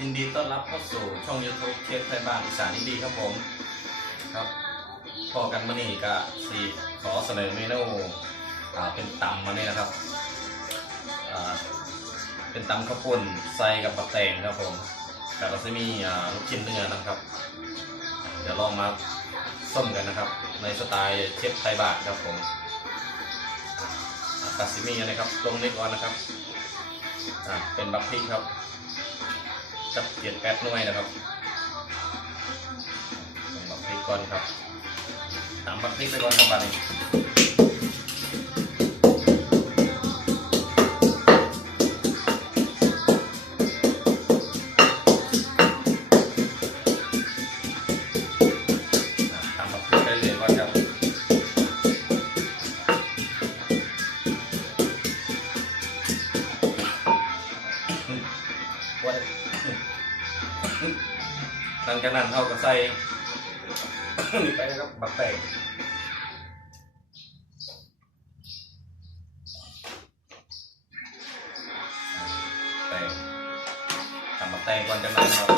ยินดีต้อนรับเข้าสู่ช่อง YouTube เชฟไทยบ้านอีสานอินดีครับผม ครับพอกันมานี่ก็สีขอเสนอเมนูอ่าเป็นตำมาเนี่ยนะครับอ่าเป็นตำข้าวปุ้นใส่กับปลาแตงครับผมแต่เราจะมีอ่าลูกชิ้นเนื้อนะครับ เดี๋ยวลองมาส้มกันนะครับ ในสไตล์เชฟไทยบ้านครับผมอ่ากาซิมีนะครับลงเล็กก่อนนะครับอ่าเป็นบักพริกครับ สักเกียนแปดหน่วยนะครับส่งบักพริกก่อนครับตามบักพริกไปก่อนครับบัดนี้ ว่าหลังจากนั้นเขาก็ใส่นี่ไปครับบักแตงแตงทำบักแตงก่อนจากนั้นครับ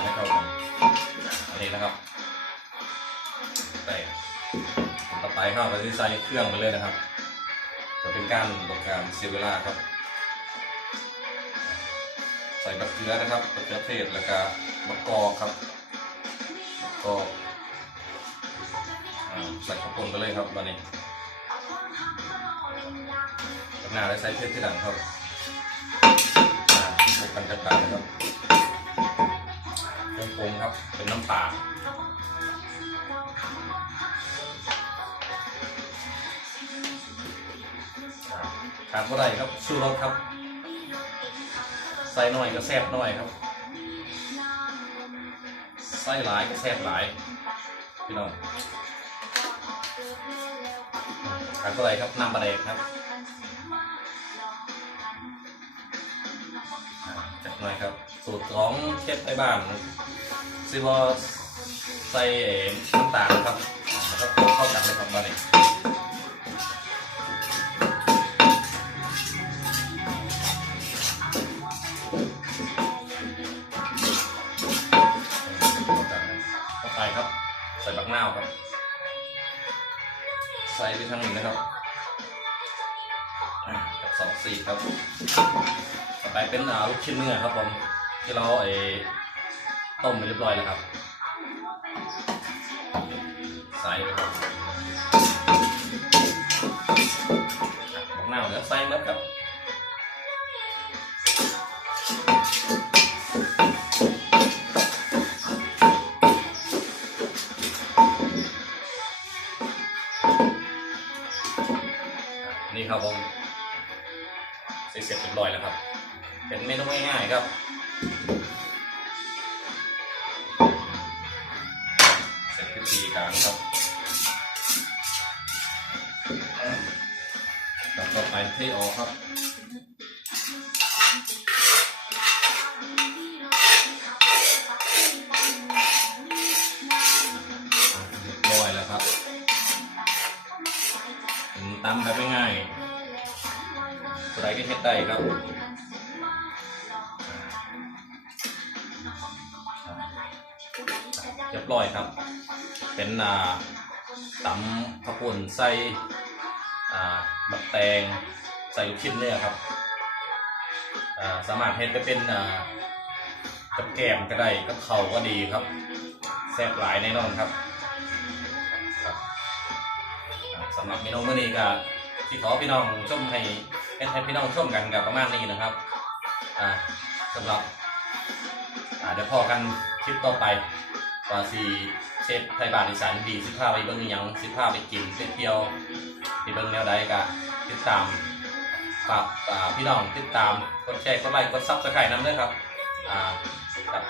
ให้เข้ากันอันนี้นะครับแตงต่อไปเข้าก็จะใส่เครื่องไปเลยนะครับ จะเป็นการลดการเสียเวลาครับ ใส่มะเขือนะครับมะเขือเทศแล้วก็มะกอกครับมะกอกอใส่ข้าวปุ้นไปเลยครับตอนนี้ข้างหน้าได้ใส่เทศที่หลังครับใส่กันจัดการนะครับเครื่องปรุงครับ เป็นน้ำปลา ขาดว่าไรครับชูรสครับ ใส่หน่อยก็แซ่บหน่อยครับ ใส่หลายก็แซ่บหลาย พี่น้องขาดเท่าไรครับน้ำปลาแดกครับจัดหน่อยครับ สูตรของเชฟไทยบ้านซิวอใส่น้ำตาลครับ มะนาวครับ ใส่ไปทางหนึ่งนะครับกับสองสี่ครับต่อไปเป็นอาลูกชิ้นเนื้อครับผมที่เราไอ้ต้มไปเรียบร้อยแล้วครับ ใส่ไปครับบักนาวเดี๋ยวใส่เม็ดครับ นี่ครับผมเสร็จเรียบร้อยแล้วครับ เป็นเมนูง่ายๆครับ เสร็จพิธีการครับแล้วต่อไปเทออกครับ ตำแบบง่ายๆใครก็เฮ็ดได้ครับ เรียบร้อยครับ เป็นอ่าตำข้าวปุ้นใส่อ่าบักแตงใส่ลูกชิ้นเนื้อครับอ่าสามารถเฮ็ดไปเป็นอ่ากับแกมก็ได้กับเข่าก็ดีครับแซ่บหลายแน่นอนครับำหรับเมนูมื้อนี้ก็ที่ขอพี่น้องชมให้ให้พี่น้องชมกันกับประมาณนี้นะครับอ่าสำหรับอ่าเดี๋ยวพอกันคลิปต่อไปว่าสีเชฟไทยบานอีสานดีสิพาไปเบิ่งยังสิพาไปกินไปเที่ยวไปเบิ่งแนวใดก็ติดตามฝากอ่าพี่น้องติดตามกดแชร์กดไลค์กดซับสไครต์น้ำด้วยครับอ่ากับ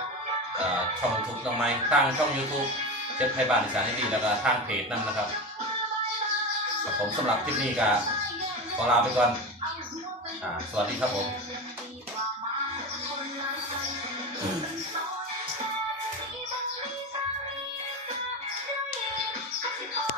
ช่องยูทูบน้องไม้ทางช่อง YouTube เชฟไทยบานอีสานดีแล้วก็ทางเพจนั่นนะครับ ผมสำหรับคลิปนี้ก็ขอลาไปก่อนอสวัสดีครับผม